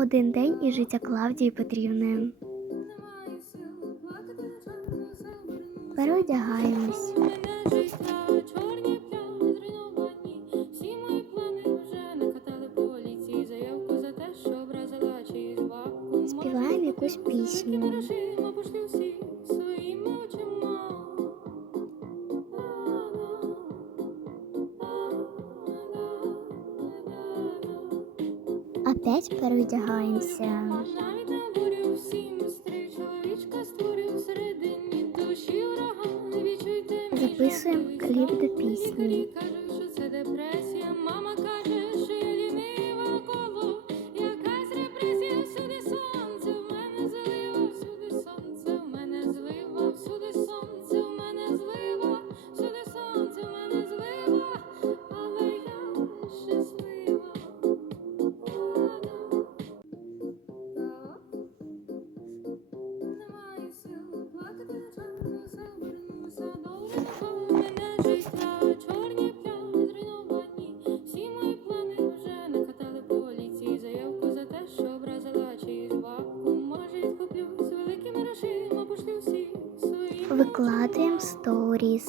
один день і життя Клавдії Петрівни. Переодягаємось. Співаємо якусь пісню. опять переодягаємося. Записуємо кліп до пісні. викладаємо сторіс.